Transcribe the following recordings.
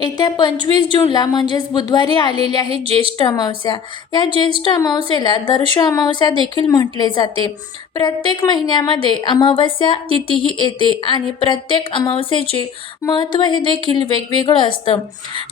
येत्या पंचवीस जूनला म्हणजेच बुधवारी आलेली आहे ज्येष्ठ अमावस्या. या ज्येष्ठ अमावस्येला दर्श अमावस्या देखील म्हटले जाते. प्रत्येक महिन्यामध्ये अमावस्या तिथीही येते आणि प्रत्येक अमावस्येचे महत्त्व हे देखील वेगवेगळं असतं.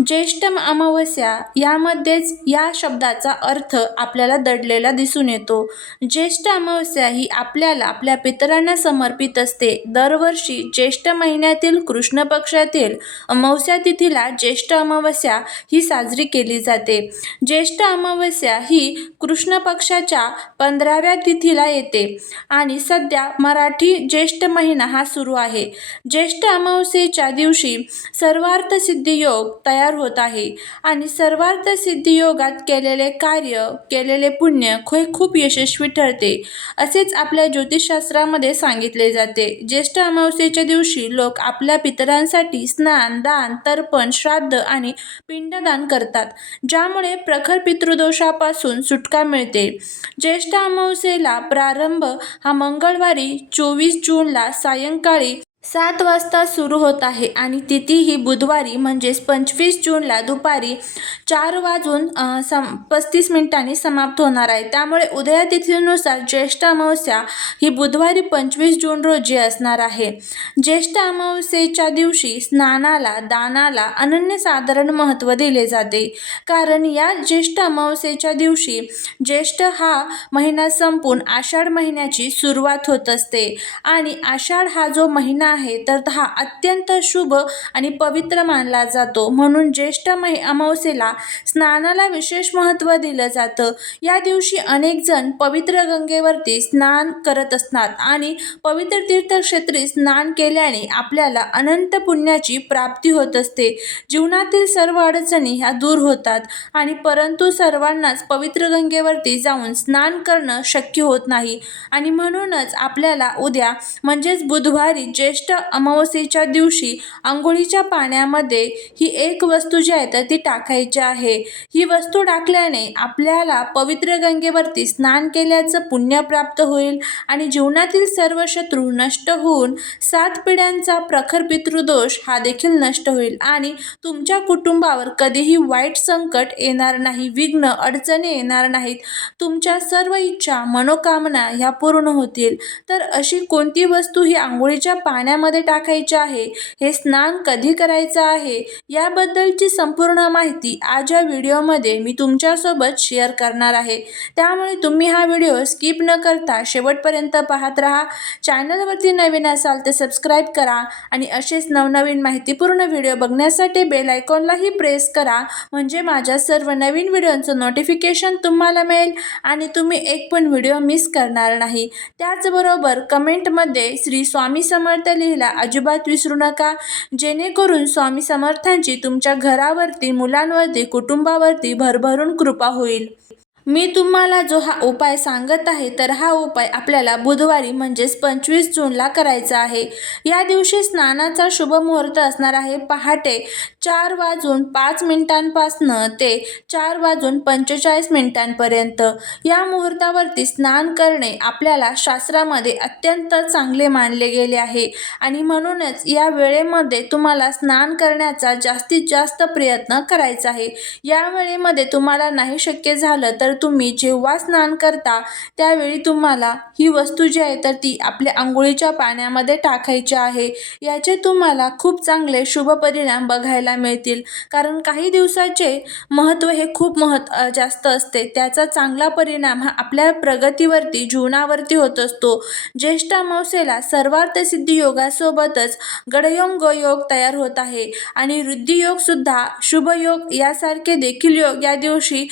ज्येष्ठ अमावस्या यामध्येच या शब्दाचा अर्थ आपल्याला दडलेला दिसून येतो. ज्येष्ठ अमावस्या ही आपल्याला आपल्या पितरांना समर्पित असते. दरवर्षी ज्येष्ठ महिन्यातील कृष्ण पक्षातील अमावस्या तिथीला ज्येष्ठ अमावस्या ही साजरी केली जाते. ज्येष्ठ अमावस्या ही कृष्ण पक्षाच्या पंधराव्या तिथीला येते आणि सध्या मराठी ज्येष्ठ महिना हा सुरू आहे. ज्येष्ठ अमावस्येच्या दिवशी सर्वार्थ सिद्धी योग तयार होत आहे आणि सर्वार्थ सिद्धी योगात केलेले कार्य केलेले पुण्य खोय खूप यशस्वी ठरते असेच आपल्या ज्योतिषशास्त्रामध्ये सांगितले जाते. ज्येष्ठ अमावस्येच्या दिवशी लोक आपल्या पितरांसाठी स्नान दान तर्पण श्राद्ध आणि पिंडदान करतात ज्यामुळे प्रखर पितृदोषापासून सुटका मिळते. ज्येष्ठ अमावस्येला प्रारंभ हा मंगळवारी चोवीस जूनला सायंकाळी सात वाजता सुरू होत आहे आणि तिथी ही बुधवारी म्हणजेच पंचवीस जूनला दुपारी चार वाजून सम पस्तीस मिनिटांनी समाप्त होणार आहे. त्यामुळे उदया तिथीनुसार ज्येष्ठ अमावस्या ही बुधवारी पंचवीस जून रोजी असणार आहे. ज्येष्ठ अमावस्येच्या दिवशी स्नानाला दानाला अनन्यसाधारण महत्त्व दिले जाते. कारण या ज्येष्ठ अमावस्येच्या दिवशी ज्येष्ठ हा महिना संपून आषाढ महिन्याची सुरुवात होत असते आणि आषाढ हा जो महिना आहे तर हा अत्यंत शुभ आणि पवित्र मानला जातो. म्हणून ज्येष्ठ मै अमावस्येला स्नानाला विशेष महत्त्व दिलं जातं. या दिवशी अनेक जण पवित्र गंगेवरती स्नान करत असतात आणि पवित्र तीर्थक्षेत्री स्नान केल्याने आपल्याला अनंत पुण्याची प्राप्ती होत असते. जीवनातील सर्व अडचणी ह्या दूर होतात आणि परंतु सर्वांनाच पवित्र गंगेवरती जाऊन स्नान करणं शक्य होत नाही. आणि म्हणूनच आपल्याला उद्या म्हणजेच बुधवारी ज्येष्ठ अमावस्येच्या दिवशी आंघोळीच्या पाण्यामध्ये ही एक वस्तू जी आहे तर ती टाकायची आहे. ही वस्तू टाकल्याने आपल्याला पवित्र गंगेवरती स्नान केल्याचं पुण्य प्राप्त होईल आणि जीवनातील सर्व शत्रू नष्ट होऊन सात पिढ्यांचा प्रखर पितृदोष हा देखील नष्ट होईल आणि तुमच्या कुटुंबावर कधीही वाईट संकट येणार नाही विघ्न अडचणी येणार नाहीत. तुमच्या सर्व इच्छा मनोकामना ह्या पूर्ण होतील. तर अशी कोणती वस्तू ही आंघोळीच्या पाण्यामध्ये टाकायचे आहे. हे स्नान कधी करायचं आहे? याबद्दलची संपूर्ण माहिती आज या व्हिडिओमध्ये मी तुमच्यासोबत शेअर करणार आहे. त्यामुळे तुम्ही हा व्हिडिओ स्किप न करता शेवटपर्यंत पाहत राहा. चॅनलवरती नवीन असाल तर सबस्क्राईब करा आणि असेच नवनवीन माहितीपूर्ण व्हिडिओ बघण्यासाठी बेल आयकॉनलाही प्रेस करा. म्हणजे माझ्या सर्व नवीन व्हिडिओंचं नोटिफिकेशन तुम्हाला मिळेल आणि तुम्ही एक पण व्हिडिओ मिस करणार नाही. त्याचबरोबर कमेंटमध्ये श्री स्वामी समर्थ लिहिला अजिबात विसरू नका. जेणेकरून स्वामी समर्थांची तुमच्या घरावरती मुलांवरती कुटुंबावरती भरभरून कृपा होईल. मी तुम्हाला जो हा उपाय सांगत आहे तर हा उपाय आपल्याला बुधवारी म्हणजेच पंचवीस जूनला करायचा आहे. या दिवशी स्नानाचा शुभ मुहूर्त असणार आहे. पहाटे चार वाजून पाच मिनिटांपासनं ते चार वाजून पंचेचाळीस मिनिटांपर्यंत या मुहूर्तावरती स्नान करणे आपल्याला शास्त्रामध्ये अत्यंत चांगले मानले गेले आहे. आणि म्हणूनच या वेळेमध्ये तुम्हाला स्नान करण्याचा जास्तीत जास्त प्रयत्न करायचा आहे. या वेळेमध्ये तुम्हाला नाही शक्य झालं तर तुम्ही जेव्हा स्नान करता त्यावेळी तुम्हाला ही वस्तू जी आहे तर ती आपल्या आंघोळीच्या पाण्यामध्ये टाकायची आहे. याचे तुम्हाला खूप चांगले शुभ परिणाम बघायला मिळतील. कारण काही दिवसाचे महत्त्व हे खूप महत् जास्त असते. त्याचा चांगला परिणाम हा आपल्या प्रगतीवरती जीवनावरती होत असतो. ज्येष्ठ अमावस्येला सर्वार्थ सिद्धी योगासोबतच गडयोग योग तयार होत आहे. आणि वृद्धी योग सुद्धा शुभ योग यासारखे देखील योग या दिवशी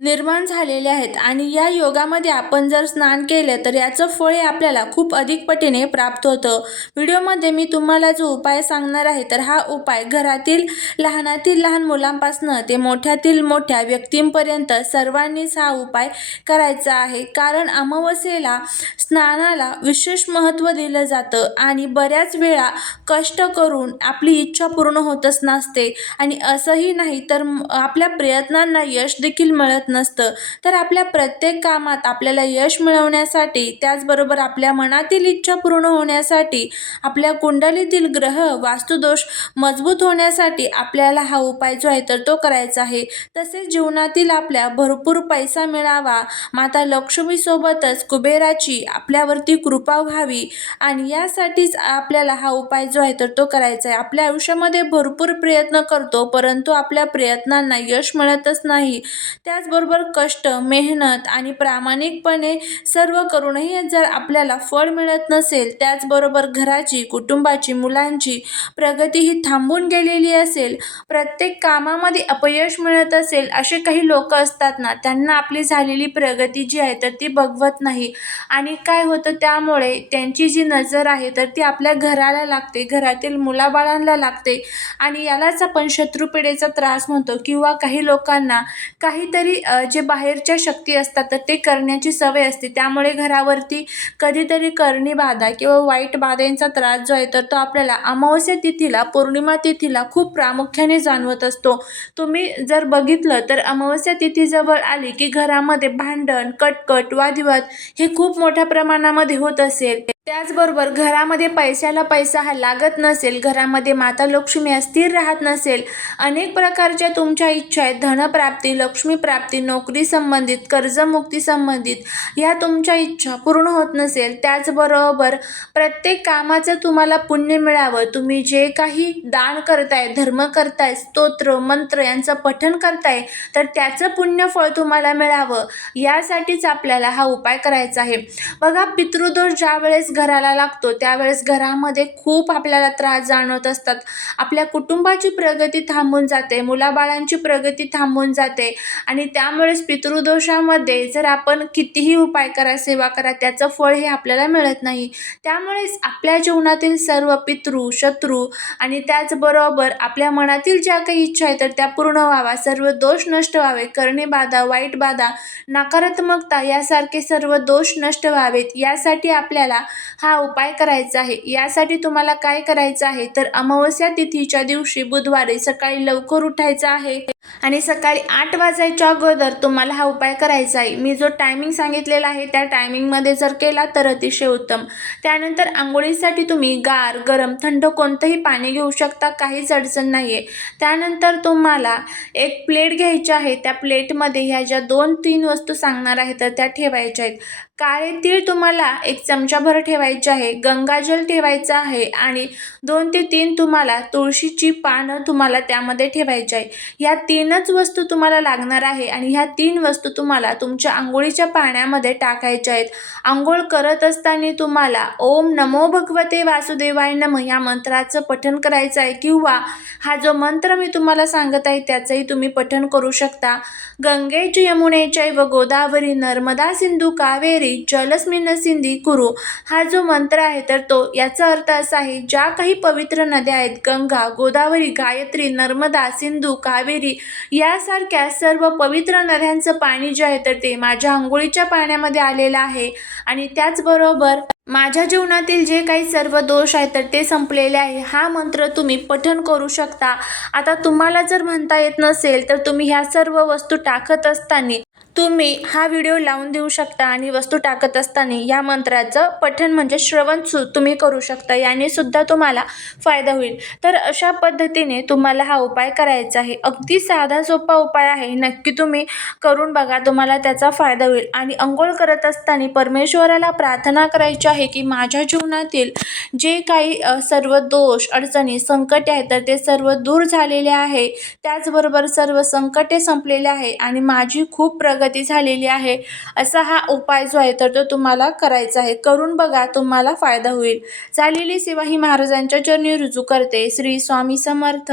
निर्माण झालेले आहेत. आणि या योगामध्ये आपण जर स्नान केलं तर याचं फळ हे आपल्याला खूप अधिक पटीने प्राप्त होतं. व्हिडिओमध्ये मी तुम्हाला जो उपाय सांगणार आहे तर हा उपाय घरातील लहानातील लहान मुलांपासनं ते मोठ्यातील मोठ्या व्यक्तींपर्यंत सर्वांनीच हा उपाय करायचा आहे. कारण अमावस्येला स्नानाला विशेष महत्त्व दिलं जातं आणि बऱ्याच वेळा कष्ट करून आपली इच्छा पूर्ण होतच नसते. आणि असंही नाही तर आपल्या प्रयत्नांना यश देखील मिळत मिळत नसतं. तर आपल्या प्रत्येक कामात आपल्याला यश मिळवण्यासाठी त्याचबरोबर आपल्या मनातील इच्छा पूर्ण होण्यासाठी आपल्या कुंडलीतील ग्रह वास्तुदोष मजबूत होण्यासाठी आपल्याला हा उपाय जो आहे तर तो करायचा आहे. तसेच जीवनातील आपल्या भरपूर पैसा मिळावा माता लक्ष्मीसोबतच कुबेराची आपल्यावरती कृपा व्हावी आणि यासाठीच आपल्याला हा उपाय जो आहे तर तो करायचा आहे. आपल्या आयुष्यामध्ये भरपूर प्रयत्न करतो परंतु आपल्या प्रयत्नांना यश मिळतच नाही. त्याचबरोबर कष्ट मेहनत आणि प्रामाणिकपणे सर्व करूनही जर आपल्याला फळ मिळत नसेल त्याचबरोबर घराची कुटुंबाची मुलांची प्रगती ही थांबून गेलेली असेल प्रत्येक कामामध्ये अपयश मिळत असेल असे काही लोक असतात ना त्यांना आपली झालेली प्रगती जी आहे तर ती बघवत नाही. आणि काय होतं त्यामुळे त्यांची जी नजर आहे तर ती आपल्या घराला लागते घरातील मुलाबाळांना लागते. आणि यालाच आपण शत्रुपिढेचा त्रास म्हणतो किंवा काही लोकांना काहीतरी जे बाहेरच्या शक्ती असतात तर ते करण्याची सवय असते. त्यामुळे घरावरती कधीतरी करणी बाधा किंवा वाईट बाधेंचा त्रास जो आहे तर तो आपल्याला अमावस्या तिथीला पौर्णिमा तिथीला खूप प्रामुख्याने जाणवत असतो. तुम्ही जर बघितलं तर अमावस्या तिथीजवळ आली की घरामध्ये भांडण कटकट वादविवाद हे खूप मोठ्या प्रमाणामध्ये होत असेल. त्याचबरोबर घरामध्ये पैशाला पैसा हा लागत नसेल घरामध्ये माता लक्ष्मी अस्थिर राहत नसेल अनेक प्रकारच्या तुमच्या इच्छा आहेत. धनप्राप्ती लक्ष्मीप्राप्ती नोकरी संबंधित कर्जमुक्ती संबंधित या तुमच्या इच्छा पूर्ण होत नसेल. त्याचबरोबर प्रत्येक कामाचं तुम्हाला पुण्य मिळावं. तुम्ही जे काही दान करताय धर्म करताय स्तोत्र मंत्र यांचं पठण करताय तर त्याचं पुण्यफळ तुम्हाला मिळावं. यासाठीच आपल्याला हा उपाय करायचा आहे. बघा पितृदोष ज्या वेळेस घराला लागतो त्यावेळेस घरामध्ये खूप आपल्याला त्रास जाणवत असतात. आपल्या कुटुंबाची प्रगती थांबून जाते मुलाबाळांची प्रगती थांबून जाते आणि त्यामुळेच पितृदोषामध्ये जर आपण कितीही उपाय करा सेवा करा त्याचं फळ हे आपल्याला मिळत नाही. त्यामुळेच आपल्या जीवनातील सर्व पितृ शत्रू आणि त्याचबरोबर आपल्या मनातील ज्या काही इच्छा आहेत तर त्या पूर्ण व्हावा. सर्व दोष नष्ट व्हावे. करणे बाधा वाईट बाधा नकारात्मकता यासारखे सर्व दोष नष्ट व्हावेत. यासाठी आपल्याला हा उपाय करायचा आहे. यासाठी तुम्हाला काय करायचं आहे? तर अमावस्या तिथीच्या दिवशी बुधवारी सकाळी लवकर उठायचं आहे. आणि सकाळी आठ वाजायच्या अगोदर तुम्हाला हा उपाय करायचा आहे. मी जो टायमिंग सांगितलेला आहे त्या टायमिंगमध्ये जर केला तर अतिशय उत्तम. त्यानंतर आंघोळीसाठी तुम्ही गार गरम थंड कोणतंही पाणी घेऊ शकता काहीच अडचण नाही आहे त्यानंतर तुम्हाला एक प्लेट घ्यायची आहे. त्या प्लेटमध्ये ह्या ज्या दोन तीन वस्तू सांगणार आहे तर त्या ठेवायच्या आहेत. काळे तीळ तुम्हाला एक चमचाभर ठेवायचे आहे. गंगाजल ठेवायचं आहे आणि दोन ते तीन तुम्हाला तुळशीची पानं तुम्हाला त्यामध्ये ठेवायची आहे. ह्या तीनच वस्तू तुम्हाला लागणार आहे आणि ह्या तीन वस्तू तुम्हाला तुमच्या आंघोळीच्या पाण्यामध्ये टाकायच्या आहेत. आंघोळ करत असताना तुम्हाला ओम नमो भगवते वासुदेवाय नम या मंत्राचं पठण करायचं आहे किंवा हा जो मंत्र मी तुम्हाला सांगत आहे त्याचंही तुम्ही पठण करू शकता. गंगेच यमुनेचैव व गोदावरी नर्मदा सिंधू कावेरी जलस्मिन सिंधी कुरु हा जो मंत्र आहे तर तो याचा अर्थ असा आहे ज्या काही पवित्र नद्या आहेत गंगा गोदावरी गायत्री नर्मदा सिंधू कावेरी यासारख्या सर्व पवित्र नद्यांचं पाणी जे आहे तर ते माझ्या आंघोळीच्या पाण्यामध्ये आलेलं आहे. आणि त्याचबरोबर माझ्या जीवनातील जे काही सर्व दोष आहेत तर ते संपलेले आहे. हा मंत्र तुम्ही पठण करू शकता. आता तुम्हाला जर म्हणता येत नसेल तर तुम्ही ह्या सर्व वस्तू टाकत असताना तुम्ही हा व्हिडिओ लावून देऊ शकता आणि वस्तू टाकत असताना या मंत्राचं पठण म्हणजे श्रवण सु तुम्ही करू शकता. याने सुद्धा तुम्हाला फायदा होईल. तर अशा पद्धतीने तुम्हाला हा उपाय करायचा आहे. अगदी साधा सोपा उपाय आहे. नक्की तुम्ही करून बघा तुम्हाला त्याचा फायदा होईल. आणि अंघोळ करत असताना परमेश्वराला प्रार्थना करायची आहे की माझ्या जीवनातील जे काही सर्व दोष अडचणी संकटे आहेत तर ते सर्व दूर झालेले आहे. त्याचबरोबर सर्व संकटे संपलेले आहे आणि माझी खूप प्रगती झालेली आहे. असा हा उपाय जो आहे तर तो तुम्हाला करायचा आहे. करून बघा तुम्हाला फायदा होईल. झालेली सेवा ही महाराजांच्या चरणी रुजू करते. श्री स्वामी समर्थ.